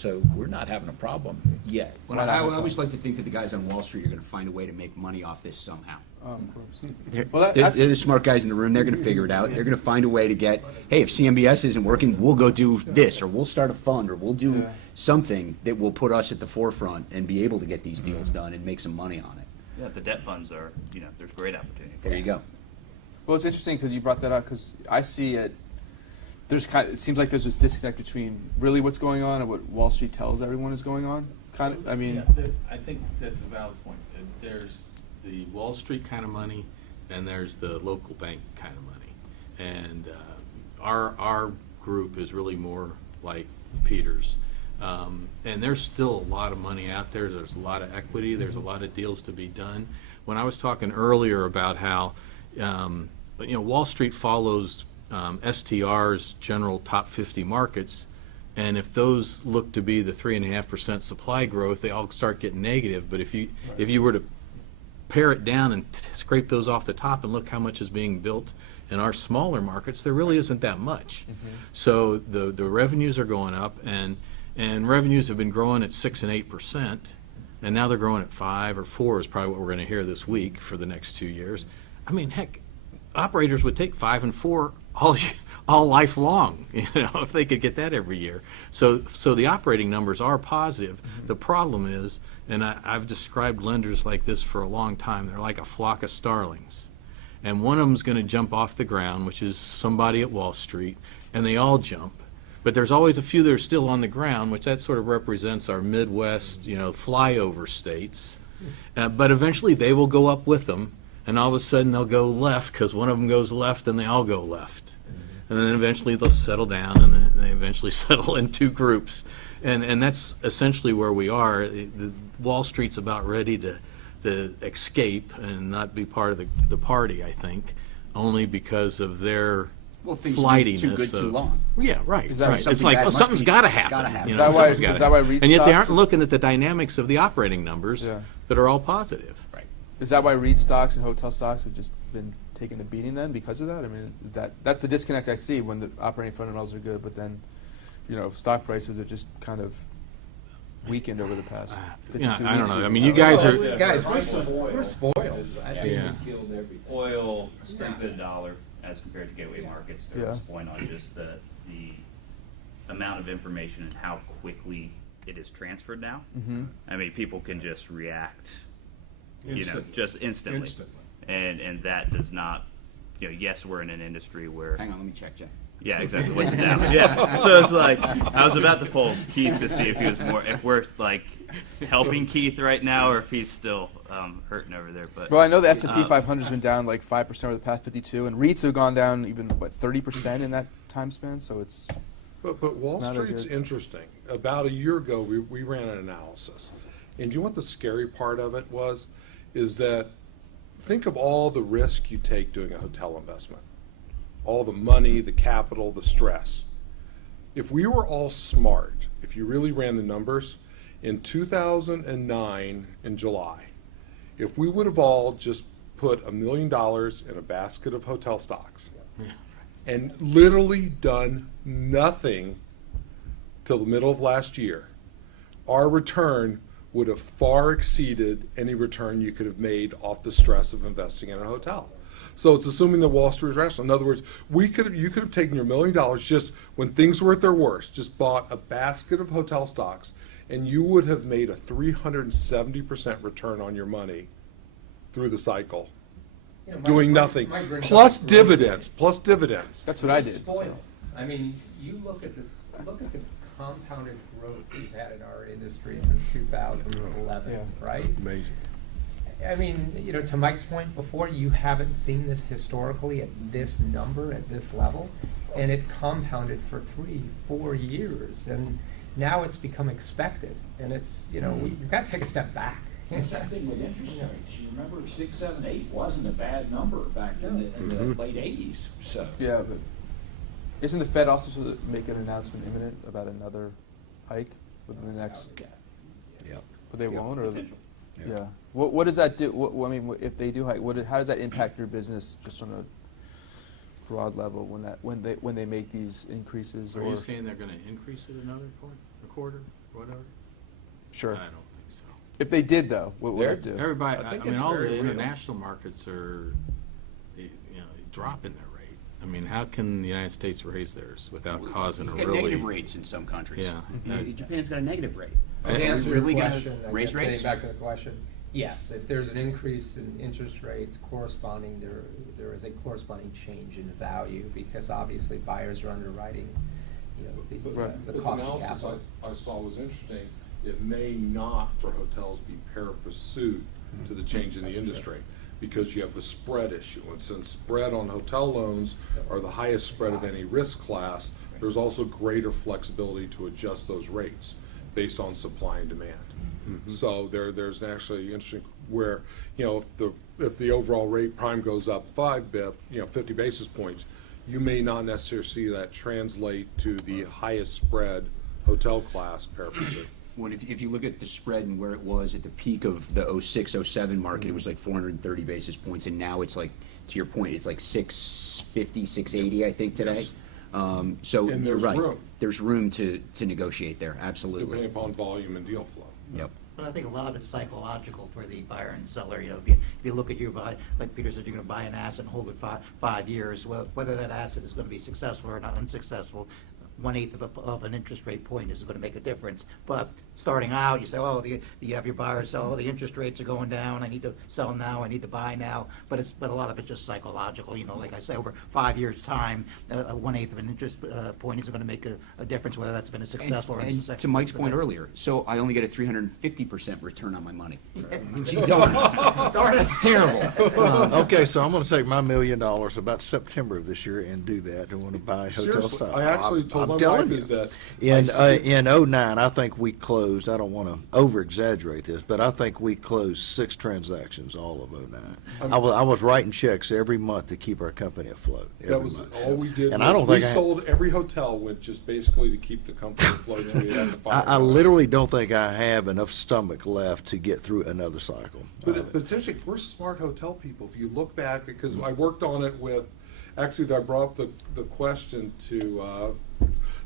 So we're not having a problem yet. Well, I always like to think that the guys on Wall Street are going to find a way to make money off this somehow. Of course. They're, Well, they're the smart guys in the room. They're going to figure it out. They're going to find a way to get, hey, if CMBS isn't working, we'll go do this, or we'll start a fund, or we'll do something that will put us at the forefront and be able to get these deals done and make some money on it. Yeah, the debt funds are, there's great opportunity. There you go. Well, it's interesting because you brought that up because I see it. It seems like there's this disconnect between really what's going on and what Wall Street tells everyone is going on. I mean, I think that's a valid point. There's the Wall Street kind of money, and there's the local bank kind of money. And our group is really more like Peter's. And there's still a lot of money out there. There's a lot of equity. There's a lot of deals to be done. When I was talking earlier about how Wall Street follows STR's general top 50 markets, and if those look to be the 3.5% supply growth, they all start getting negative. But if you were to pare it down and scrape those off the top and look how much is being built in our smaller markets, there really isn't that much. So the revenues are going up, and revenues have been growing at 6 and 8%, and now they're growing at 5 or 4 is probably what we're going to hear this week for the next 2 years. I mean, heck, operators would take 5 and 4 all life long, if they could get that every year. So the operating numbers are positive. The problem is, and I've described lenders like this for a long time, they're like a flock of starlings. And one of them's going to jump off the ground, which is somebody at Wall Street, and they all jump. But there's always a few that are still on the ground, which that sort of represents our Midwest, flyover states. But eventually they will go up with them, and all of a sudden they'll go left because one of them goes left and they all go left. And then eventually they'll settle down, and then they eventually settle in 2 groups. And that's essentially where we are. The Wall Street's about ready to escape and not be part of the party, I think, only because of their Things flightiness. too good, too long. Yeah, right. Is that right. something It's like, bad well, must something's be- got to it's happen. gotta happen. Is that why- something's gotta is that why happen. REIT And yet they stocks aren't looking at the dynamics of the operating numbers that are all positive. Right. is that why REIT stocks and hotel stocks have just been taking a beating then because of that? I mean, that's the disconnect I see when the operating fundamentals are good, but then, stock prices are just kind of weakened over the past 52 Yeah, weeks. I don't know. I even. mean, you guys are. Guys, we're spoiled. I think Yeah. it's killed everything. Oil, strength of the dollar as compared to gateway markets. There Yeah. was a point on just the amount of information and how quickly it is transferred now. I mean, people can just react, just instantly. And that does not, yes, we're in an industry where. Hang on, let me check, Jeff. Yeah, exactly. What's it down? Yeah. So it's like I was about to pull Keith to see if he was if we're like helping Keith right now, or if he's still hurting over there. But Well, I know the S&P 500 has been down like 5% over the past 52, and REITs have gone down even 30% in that time span. So it's But Wall not a Street's good- interesting. About a year ago, we ran an analysis. And do you know what the scary part of it was? Is that think of all the risk you take doing a hotel investment. All the money, the capital, the stress. If we were all smart, if you really ran the numbers, in 2009 in July, if we would have all just put $1 million in a basket of hotel stocks and literally done nothing till the middle of last year, our return would have far exceeded any return you could have made off the stress of investing in a hotel. So it's assuming that Wall Street is rational. In other words, you could have taken your $1 million just when things were at their worst, just bought a basket of hotel stocks, and you would have made a 370% return on your money through the cycle, doing nothing, plus dividends, that's what I did. Spoiled. So. I mean, you look at this. Look at the compounded growth we've had in our industry since 2011, Yeah. right? Amazing. I mean, to Mike's point before, you haven't seen this historically at this number, at this level, and it compounded for 3-4 years, and now it's become expected, and it's, we've got to take a step back. The same thing with interest rates. You remember 6, 7, 8 wasn't a bad number back in the late 80s. So Yeah, but isn't the Fed also supposed to make an announcement imminent about another hike within the next? Yep. But they won't, or potential. yeah. What does that do? I mean, if they do hike, how does that impact your business just on a broad level when they make these increases? Are or you saying they're going to increase it another point, a quarter? whatever? Sure. I don't think so. If they did, though, what would it do? Everybody, I I think mean, it's all very the real. international markets are, dropping their rate. I mean, how can the United States raise theirs without causing a You got really? negative rates in some countries. Yeah. Japan's got a negative rate. To Are we answer your really gonna question, I raise guess rates? getting back to the question, yes, if there's an increase in interest rates corresponding, there is a corresponding change in value, because obviously buyers are underwriting, Right. the But cost of analysis capital. I saw was interesting. It may not for hotels be pari pursuit to the change in the industry, because you have the spread issue. And since spread on hotel loans are the highest spread of any risk class, there's also greater flexibility to adjust those rates based on supply and demand. So there's actually interesting where, if the overall rate prime goes up 50 basis points, you may not necessarily see that translate to the highest spread hotel class pari pursuit. When if you look at the spread and where it was at the peak of the 06, 07 market, it was like 430 basis points, and now it's like, to your point, it's like 650, 680, I think, today. So And you're there's right. room. There's room to negotiate there, absolutely. Depending upon volume and deal flow. Yep. But I think a lot of it's psychological for the buyer and seller. If you look at your buy, like Peter said, you're going to buy an asset and hold it five years. Well, whether that asset is going to be successful or not unsuccessful, 1/8 of an interest rate point is going to make a difference. But starting out, you say, you have your buyer sell, the interest rates are going down, I need to sell now, I need to buy now. But a lot of it's just psychological. Like I say, over 5 years' time, 1/8 of an interest point is going to make a difference, whether that's been a successful or And unsuccessful. to Mike's point earlier, so I only get a 350% return on my money. Gee darn. That's terrible. Okay, so I'm gonna take my $1 million about September of this year and do that. I wanna buy hotel Seriously, stock. I actually told I'm my telling wife you. is that In 09, I think we closed, I don't wanna over-exaggerate this, but I think we closed 6 transactions all of 09. I was writing checks every month to keep our company afloat. that every was month. all we did. And I don't we think I- sold every hotel went just basically to keep the company afloat. So we had to fire I them. literally don't think I have enough stomach left to get through another cycle. But it's interesting, we're smart hotel people. If you look back, because I worked on it with, actually, I brought up the question to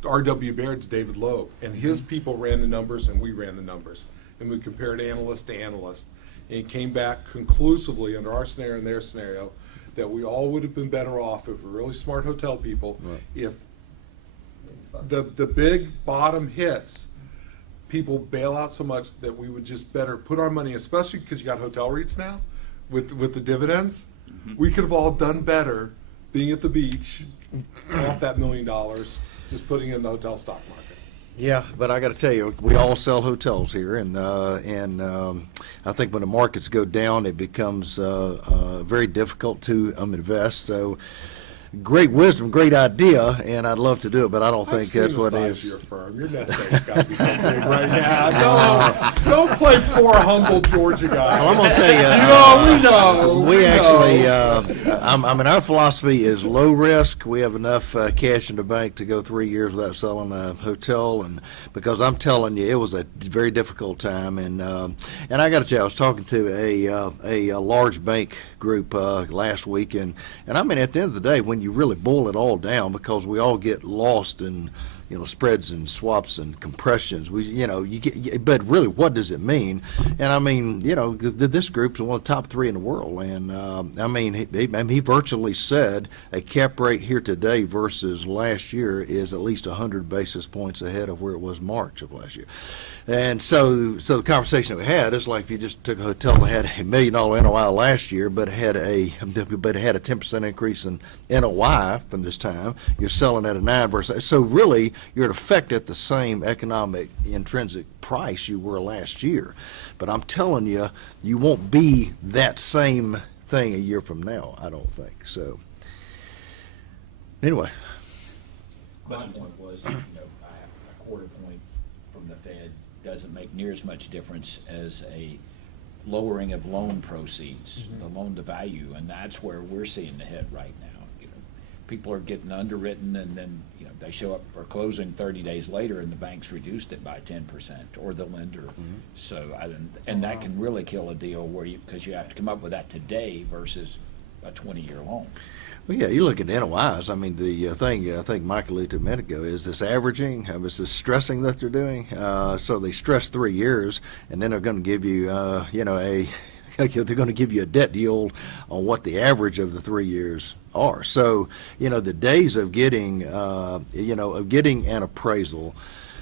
R.W. Baird, to David Loeb, and his people ran the numbers and we ran the numbers. And we compared analyst to analyst. And it came back conclusively under our scenario and their scenario that we all would have been better off if we're really smart hotel people, if the big bottom hits, people bail out so much that we would just better put our money, especially because you got hotel REITs now with the dividends. We could have all done better being at the beach off that $1 million, just putting it in the hotel stock market. Yeah, but I got to tell you, we all sell hotels here, and I think when the markets go down, it becomes very difficult to invest. So, great wisdom, great idea, and I'd love to do it, but I don't think that's what it I've is. seen the size of your firm. Your nest egg's got to be so big right now. Don't play poor, humble Georgia guy. Well, I'm going to tell you. We know. We actually, I mean, our philosophy is low risk. We have enough cash in the bank to go 3 years without selling a hotel, and because I'm telling you, it was a very difficult time. And I got to tell you, I was talking to a large bank group last week, and I mean, at the end of the day, when you really boil it all down, because we all get lost in spreads and swaps and compressions. But really, what does it mean? And I mean, this group's one of the top 3 in the world. And I mean, he virtually said a cap rate here today versus last year is at least 100 basis points ahead of where it was March of last year. And so the conversation we had is like if you just took a hotel that had $1 million NOI last year, but had a 10% increase in NOI from this time, you're selling at a 9 versus. So really, you're in effect at the same economic intrinsic price you were last year. But I'm telling you, you won't be that same thing a year from now, I don't think. So anyway. My point was, a quarter point from the Fed doesn't make near as much difference as a lowering of loan proceeds, the loan to value, and that's where we're seeing the hit right now. People are getting underwritten, and then they show up for closing 30 days later, and the bank's reduced it by 10%, or the lender. And that can really kill a deal because you have to come up with that today versus a 20-year loan. Well, yeah, you look at NOIs. I mean, the thing I think Mike alluded to a minute ago is this averaging, is this stressing that they're doing. So they stress 3 years, and then they're going to give you, they're going to give you a debt yield on what the average of the 3 years are. So, the days of getting, getting an appraisal,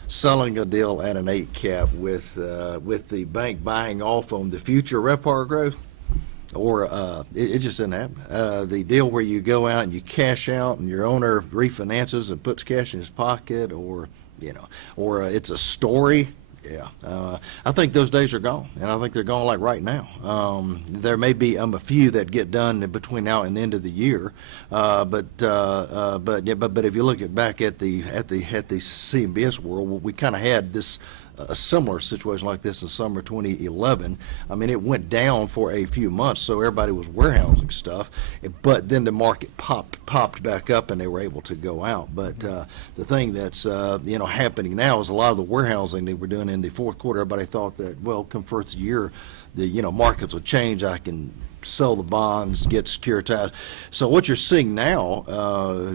selling a deal at an 8 cap with the bank buying off on the future RevPAR growth, or it just didn't happen. The deal where you go out and you cash out and your owner refinances and puts cash in his pocket, or it's a story. Yeah, I think those days are gone, and I think they're gone like right now. There may be a few that get done between now and the end of the year, but if you look back at the CMBS world, we kind of had this. A similar situation like this in summer 2011. I mean, it went down for a few months, so everybody was warehousing stuff, but then the market popped back up, and they were able to go out. But the thing that's happening now is a lot of the warehousing they were doing in the fourth quarter. Everybody thought that, well, come first year, the markets will change. I can sell the bonds, get securitized. So what you're seeing now,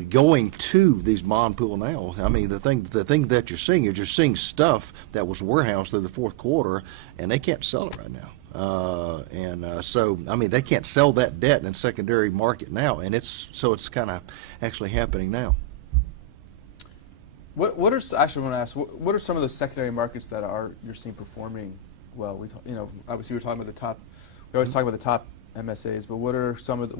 going to these bond pool now, I mean, the thing that you're seeing is you're seeing stuff that was warehoused through the fourth quarter, and they can't sell it right now. So, I mean, they can't sell that debt in the secondary market now, and it's kind of actually happening now. What are actually I want to ask? What are some of the secondary markets that you're seeing performing well? Obviously we're talking about the top. We always talk about the top MSAs, but what are some of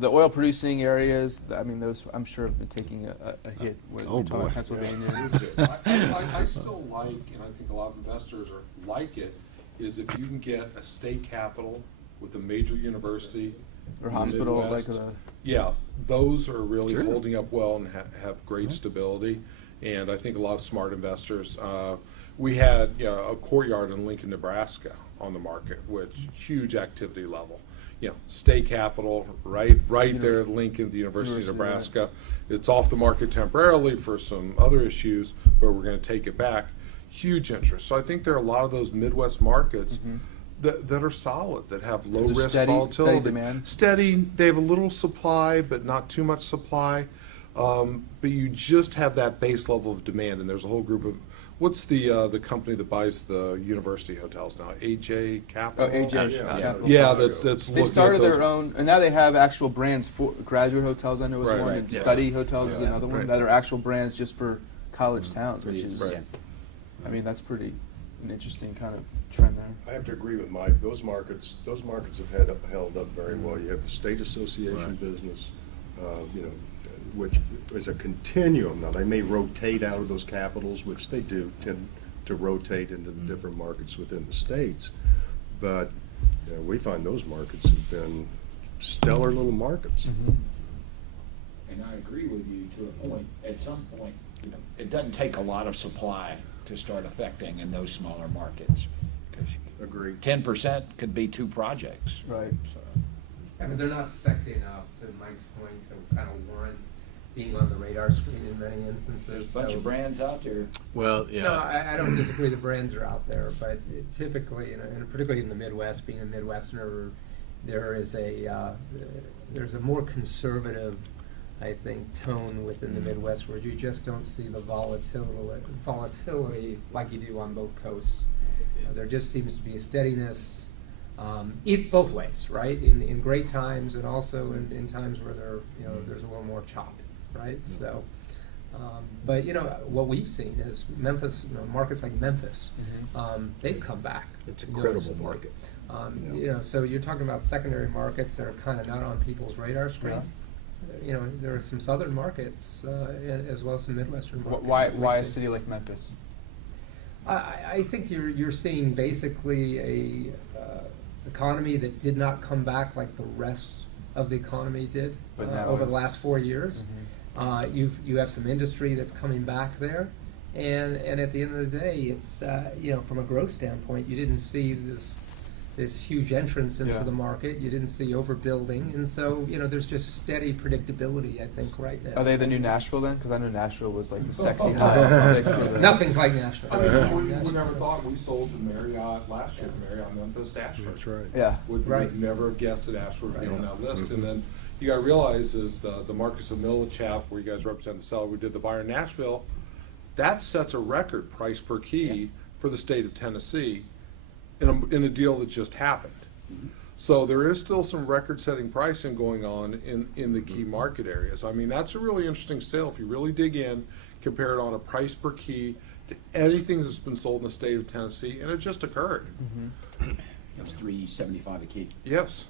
the oil producing areas? I mean, those I'm sure have been taking a hit. We're talking about Pennsylvania. I still like, and I think a lot of investors like it, is if you can get a state capital with a major university Or in the hospital, Midwest. like Yeah, those are really Sure. holding up well and have great stability. And I think a lot of smart investors. We had a Courtyard in Lincoln, Nebraska on the market, which huge activity level. State capital, right there at Lincoln, the University of Nebraska. It's off the market temporarily for some other issues, but we're going to take it back. Huge interest. So I think there are a lot of those Midwest markets that are solid, that have low risk volatility. Steady demand. Steady. They have a little supply, but not too much supply. But you just have that base level of demand, and there's a whole group of. What's the company that buys the university hotels now? AJ Capital. Oh, AJ Capital. Yeah, that's. They started their own, and now they have actual brands for graduate hotels. I know is Right. one, Right. and Yeah. study hotels is another one Right. that are actual brands just for college towns, which is, Right. I mean, that's pretty an interesting kind of trend there. I have to agree with Mike. Those markets have held up very well. You have the state association business, which is a continuum. Now, they may rotate out of those capitals, which they do tend to rotate into the different markets within the states. But we find those markets have been stellar little markets. And I agree with you to a point. At some point, it doesn't take a lot of supply to start affecting in those smaller markets. Agreed. 10% could be 2 projects. Right. So, I mean, they're not sexy enough, to Mike's point, to kind of warrant being on the radar screen in many instances. there's a bunch So- of brands out there. Well, yeah. No, I don't disagree the brands are out there, but typically, and particularly in the Midwest, being a Midwesterner, there is there's a more conservative, I think, tone within the Midwest where you just don't see the volatility like you do on both coasts. There just seems to be a steadiness, both ways, right? In great times and also in times where there's a little more chop, right? So, but what we've seen is Memphis, markets like Memphis, they've come back. It's a credible noticeably. market. So you're talking about secondary markets that are kind of not on people's radar screen. There are some southern markets as well as some Midwestern markets. Why that we're a seeing. city like Memphis? I think you're seeing basically a economy that did not come back like the rest of the economy did But now over the it's- last 4 years. You have some industry that's coming back there, and at the end of the day, it's from a growth standpoint, you didn't see this this huge entrance into Yeah. the market. You didn't see overbuilding, and so, you know, there's just steady predictability, I think, right now. Are they the new Nashville then? Because I know Nashville was like the sexy high. Nothing's like Nashville. I mean, we never thought, we sold to Marriott last year, Marriott Memphis, Ashford. That's right. Yeah. Would Right. never have guessed that Ashford would be on Right. that list. And then you gotta realize is the Marcus of Millichap, where you guys represent the seller, we did the buyer in Nashville, that sets a record price per key for the state of Tennessee in a deal that just happened. So there is still some record-setting pricing going on in the key market areas. I mean, that's a really interesting sale. If you really dig in, compare it on a price per key to anything that's been sold in the state of Tennessee, and it just occurred. It was $375 a key. Yes,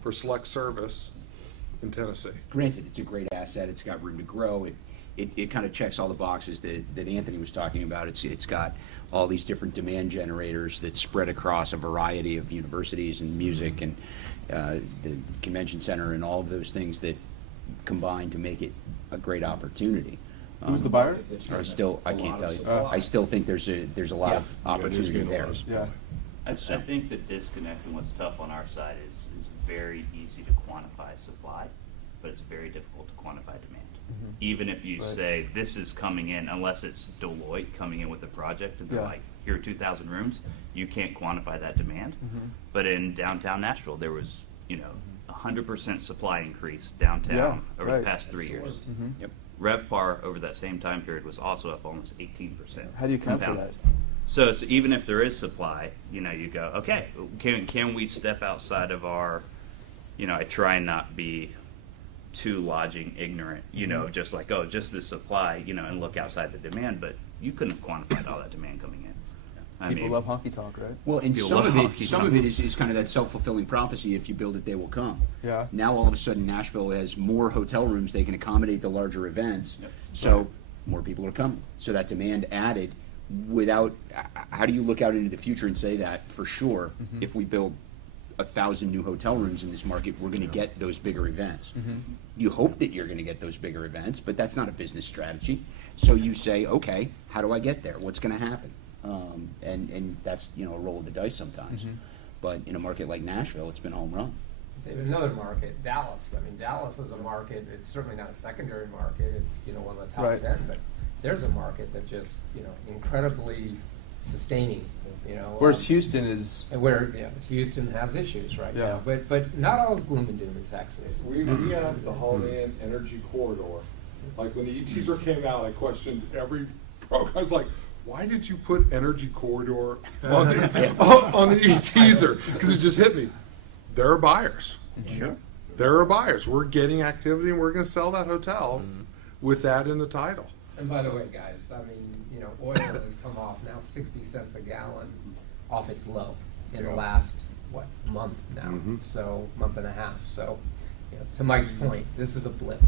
for select service in Tennessee. Granted, it's a great asset. It's got room to grow. It kind of checks all the boxes that Anthony was talking about. It's got all these different demand generators that spread across a variety of universities and music and the convention center and all of those things that combine to make it a great opportunity. Who's the buyer? I can't tell you. Oh. I still think there's a lot of opportunity there. Yeah. I think the disconnect and what's tough on our side is very easy to quantify supply, but it's very difficult to quantify demand. Even if you Right. say this is coming in, unless it's Deloitte coming in with a project and they're Yeah. like, here are 2,000 rooms, you can't quantify that demand. But in downtown Nashville, there was, 100% supply increase downtown Yeah, over right. the past 3 years. Yep. RevPAR over that same time period was also up almost 18%. How do you account for compounded. that? So it's, even if there is supply, you go, okay, can we step outside of our, I try and not be too lodging ignorant, just like, oh, just the supply, and look outside the demand, but you couldn't have quantified all that demand coming in. I People mean, love honky tonk, right? Well, and People some love of it, honky some tonk. of it is kind of that self-fulfilling prophecy. If you build it, they will come. Yeah. Now all of a sudden, Nashville has more hotel rooms. They can accommodate the larger events. Yep. So more people are coming. So that demand added without. How do you look out into the future and say that for sure? If we build 1,000 new hotel rooms in this market, we're going to get those bigger events. You hope that you're going to get those bigger events, but that's not a business strategy. So you say, okay, how do I get there? What's going to happen? And that's a roll of the dice sometimes. But in a market like Nashville, it's been a home run. David, another market, Dallas. I mean, Dallas is a market, it's certainly not a secondary market, it's, one of the top Right. 10, but there's a market that just, incredibly sustaining, Whereas Houston is. and where, Houston has issues right Yeah. now, but not all is gloom and doom in Texas. We have the Holiday Inn Energy Corridor. Like when the e-teaser came out, I questioned every program. I was like, why did you put Energy Corridor on the e-teaser? Because it just hit me. There are buyers. Sure. There are buyers. We're getting activity and we're going to sell that hotel with that in the title. And by the way, guys, I mean, oil has come off now 60 cents a gallon off its low in the Yeah. last, month now, so month and a half. So, to Mike's point, this is a blip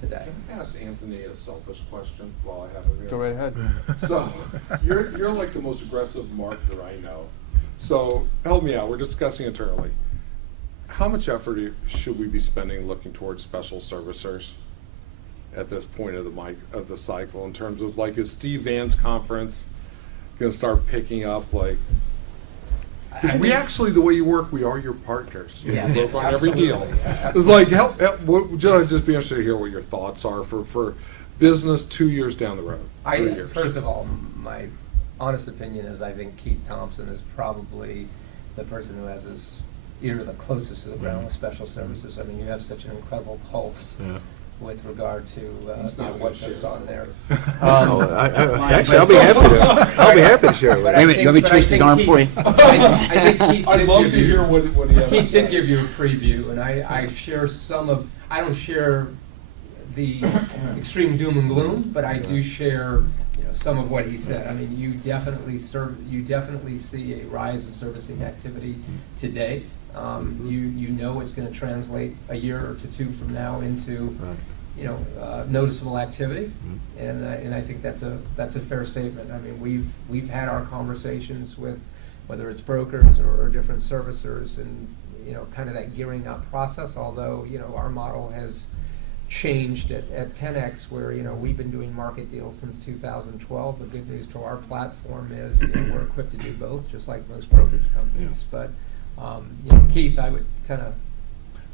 today. Can I ask Anthony a selfish question while I have him here? Go right ahead. So, you're like the most aggressive marketer I know. So, help me out. We're discussing internally. How much effort should we be spending looking towards special servicers at this point of the cycle in terms of is Steve Vann's conference going to start picking up because we actually, the way you work, we are your partners. Yeah, We work on every deal. absolutely. It's like, I'd just be interested to hear what your thoughts are for business 2 years down the road, 3 years. First of all, my honest opinion is I think Keith Thompson is probably the person who has his ear the closest to the ground with special services. I mean, you have such an incredible pulse with regard to He's not what gonna goes share on it there. with us. Actually, I'll be happy to. I'll be happy to share it with But you. I Wait a minute, you want me to think- twist his arm for you? I think Keith I'd did love give to you- hear what he has to Keith did say. give you a preview, and I share I don't share the extreme doom and gloom, but I do share, some of what he said. I mean, you definitely see a rise in servicing activity today. You know it's going to translate a year or two from now into, noticeable activity, and I think that's a fair statement. I mean, we've had our conversations with whether it's brokers or different servicers, and kind of that gearing up process. Although our model has changed at 10X, where, you know, we've been doing market deals since 2012. The good news to our platform is, you know, we're equipped to do both, just like most brokerage companies. But, you know, Keith, I would kind of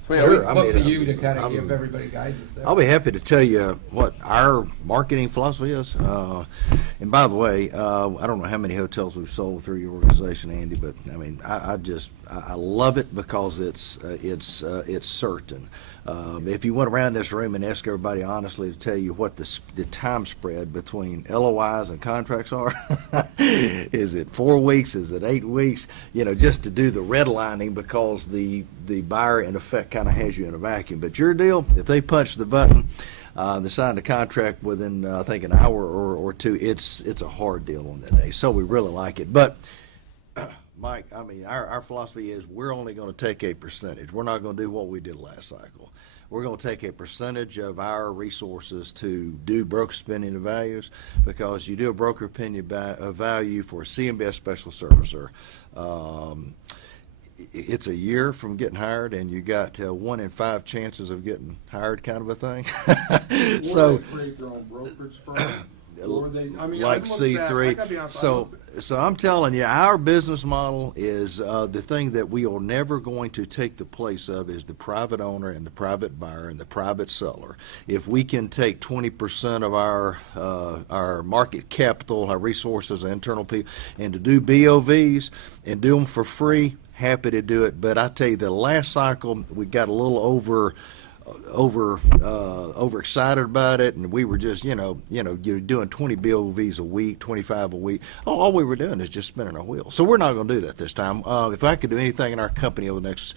Sure, I look to mean, you to kind of I'm- give everybody guidance there. I'll be happy to tell you what our marketing philosophy is. And by the way, I don't know how many hotels we've sold through your organization, Andy, but I mean, I love it because it's certain. If you went around this room and asked everybody honestly to tell you what the time spread between LOIs and contracts are, is it 4 weeks? Is it 8 weeks? You know, just to do the redlining because the buyer in effect kind of has you in a vacuum. But your deal, if they punch the button, they sign the contract within I think an hour or two. It's a hard deal on that day. So we really like it. But Mike, I mean, our philosophy is we're only going to take a percentage. We're not going to do what we did last cycle. We're going to take a percentage of our resources to do broker opinion of values, because you do a broker opinion of value for a CMBS special servicer. It's a year from getting hired, and you got 1 in 5 chances of getting hired, kind of a thing. So, Or they create their own brokerage firm, or they, I mean, like I looked at- I C3. gotta be honest, I So, looked- so I'm telling you, our business model is the thing that we are never going to take the place of is the private owner and the private buyer and the private seller. If we can take 20% of our market capital, our resources, internal people, and to do BOVs and do them for free, happy to do it. But I tell you, the last cycle we got a little overexcited about it, and we were just, you're doing 20 BOVs a week, 25 a week. All we were doing is just spinning our wheels. So we're not going to do that this time. If I could do anything in our company over the next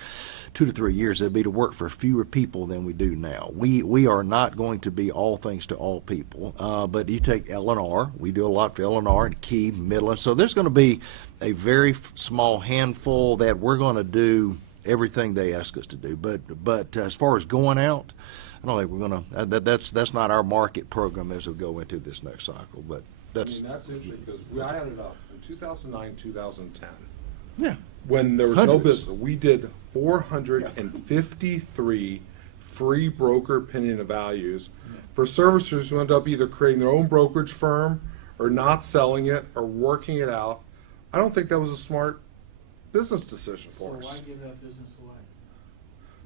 2 to 3 years, it'd be to work for fewer people than we do now. We are not going to be all things to all people. But you take L&R, we do a lot for L&R and Key, Midland. So there's going to be a very small handful that we're going to do everything they ask us to do. But as far as going out, I don't think we're going to. That's not our market program as we go into this next cycle. But that's interesting, because I added up in 2009, 2010. yeah. When there was no Hundreds. business, we did 453 free broker opinion of values for servicers who end up either creating their own brokerage firm or not selling it or working it out. I don't think that was a smart business decision So for why us. give that business away?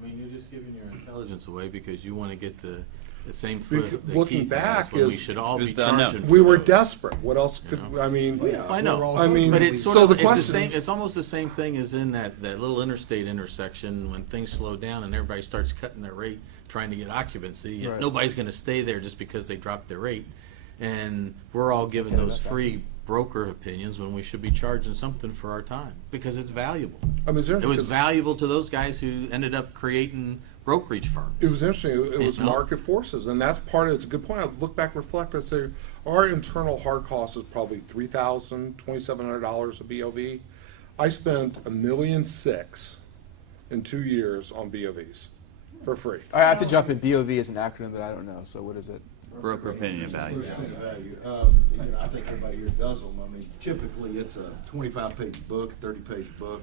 I mean, you're just giving your intelligence away because you want to get the same foot that Looking Keith has, back when we is- should all be Who's the unknown? charging We for were those. desperate. What else could, I mean, I know. I mean, But it's sort so of, the it's the question. same, it's almost the same thing as in that little interstate intersection when things slow down and everybody starts cutting their rate, trying to get occupancy. Right. Nobody's gonna stay there just because they dropped their rate. And we're all given those free broker opinions when we should be charging something for our time, because it's valuable. I mean, it's It interesting was 'cause valuable to those guys who ended up creating brokerage firms. it was interesting. It was You know? market forces, and that's part of it. It's a good point. I look back, reflect. I say our internal hard cost is probably $2,700 a BOV. I spent $1.6 million in 2 years on BOVs for free. I have to jump in. BOV is an acronym that I don't know. So what is it? Broker opinion of value. I think everybody here does them. I mean, typically it's a 25-page book, 30-page book.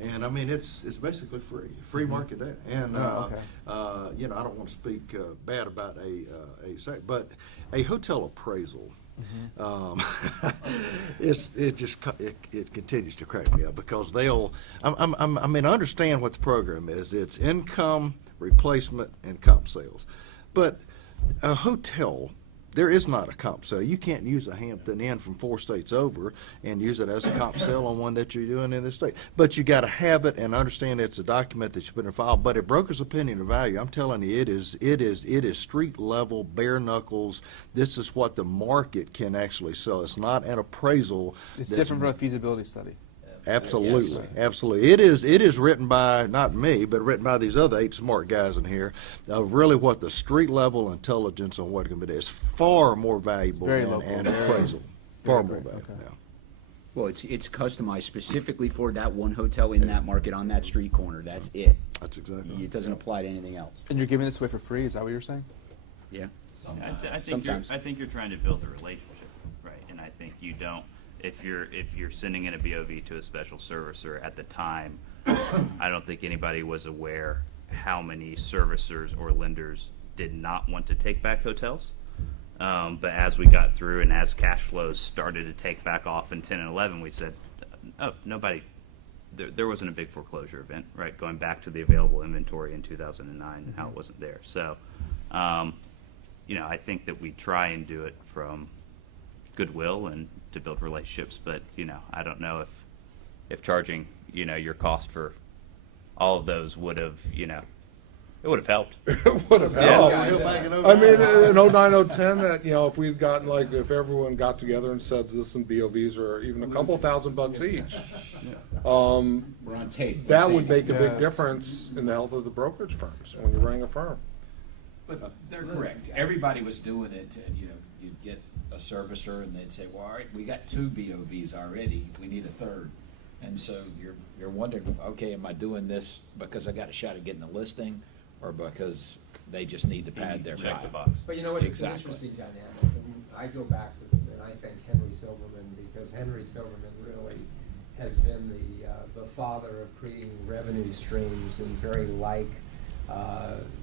And I mean, it's basically free market data. And, Oh, I don't want to speak bad about a site, but a hotel appraisal, it continues to crack me up, because I understand what the program is. It's income, replacement, and comp sales. But a hotel, there is not a comp sale. You can't use a Hampton Inn from 4 states over and use it as a comp sale on one that you're doing in this state. But you got to have it and understand it's a document that you put in a file. But a broker's opinion of value, I'm telling you, it is street level, bare knuckles. This is what the market can actually sell. It's not an appraisal. It's that's- different from a feasibility study. Absolutely, absolutely. It is written by, not me, but written by these other 8 smart guys in here, of really what the street level intelligence on what it can be. It's far more valuable very than local. an appraisal. Far more great, valuable. okay. Yeah. Well, it's customized specifically for that one hotel in that market on that street corner. That's it. That's exactly. It doesn't apply to anything else. And you're giving this away for free? Is that what you're saying? Yeah. I think Sometimes. I think you're trying to build a relationship, right? And I think you don't. If you're sending in a BOV to a special servicer at the time, I don't think anybody was aware how many servicers or lenders did not want to take back hotels. But as we got through and as cash flows started to take back off in 10 and 11, we said, oh, nobody, there wasn't a big foreclosure event, right? Going back to the available inventory in 2009 and how it wasn't there. So, you know, I think that we try and do it from goodwill and to build relationships. But, you know, I don't know if charging, you know, your cost for all of those would have, you know, it would have helped. Would have helped. I mean, in 09, 010, that, you know, if we'd gotten, like, if everyone got together and said, listen, BOVs are even a couple $1,000 each, We're on tape. that would make a Yeah. big difference in the health of the brokerage firms when you're running a firm. But they're correct. Everybody was doing it, and, you know, you'd get a servicer and they'd say, well, all right, we got 2 BOVs already, we need a third. And so you're wondering, okay, am I doing this because I got a shot at getting a listing, or because they just need to pad their Check the file? box. But you know what, it's an Exactly. interesting dynamic, and I go back to, and I thank Henry Silverman, because Henry Silverman really has been the father of creating revenue streams in very like,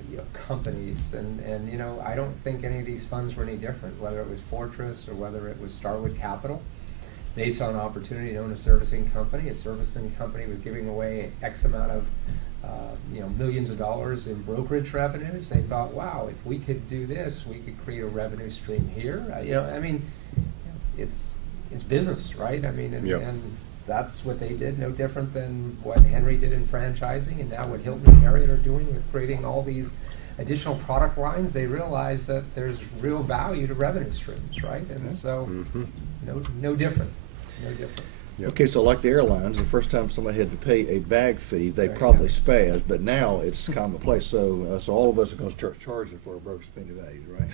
you know, companies, and, you know, I don't think any of these funds were any different, whether it was Fortress or whether it was Starwood Capital. They saw an opportunity to own a servicing company was giving away X amount of, you know, millions of dollars in brokerage revenues. They thought, wow, if we could do this, we could create a revenue stream here. You know, I mean, it's business, right? I mean, Yep. and that's what they did, no different than what Henry did in franchising, and now what Hilton and Marriott are doing with creating all these additional product lines. They realize that there's real value to revenue streams, right? And so, no different, no different. Okay, so like the airlines, the first time somebody had to pay a bag fee, they There you probably go. spazzed, but now it's commonplace. So all of us are going to start charging for a broker's penny value, right?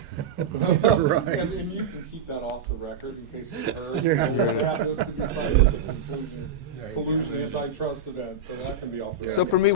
Right. And you can keep that off the record in case it's heard. We don't have this to be cited as a collusion antitrust event, so that can be off the record. So for me,